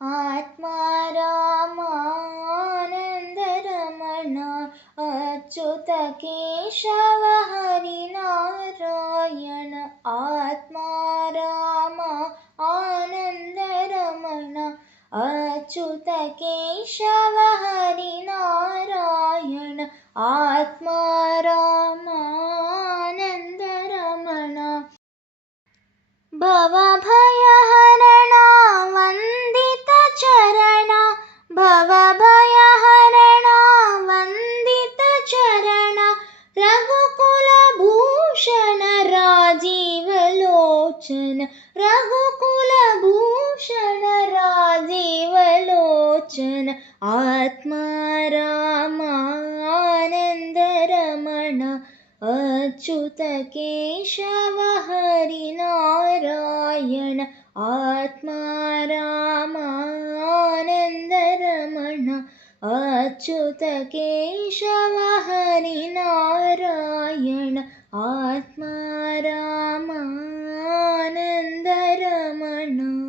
आत्मा रामानन्दरमण अच्युत केशव हरिनारायण आत्मा राम आनन्दरमण अच्युत केशव हरिनारायण आत्मा रामानन्दरमण भवभयहरण भवभयहरण वन्दितचरण रघुकुलभूषण राजीवलोचन रघुकुलभूषण राजीवलोचन आत्मा रामानन्दरमण अच्युत केशव हरिनारायण आत्मा रामानन्दरमण।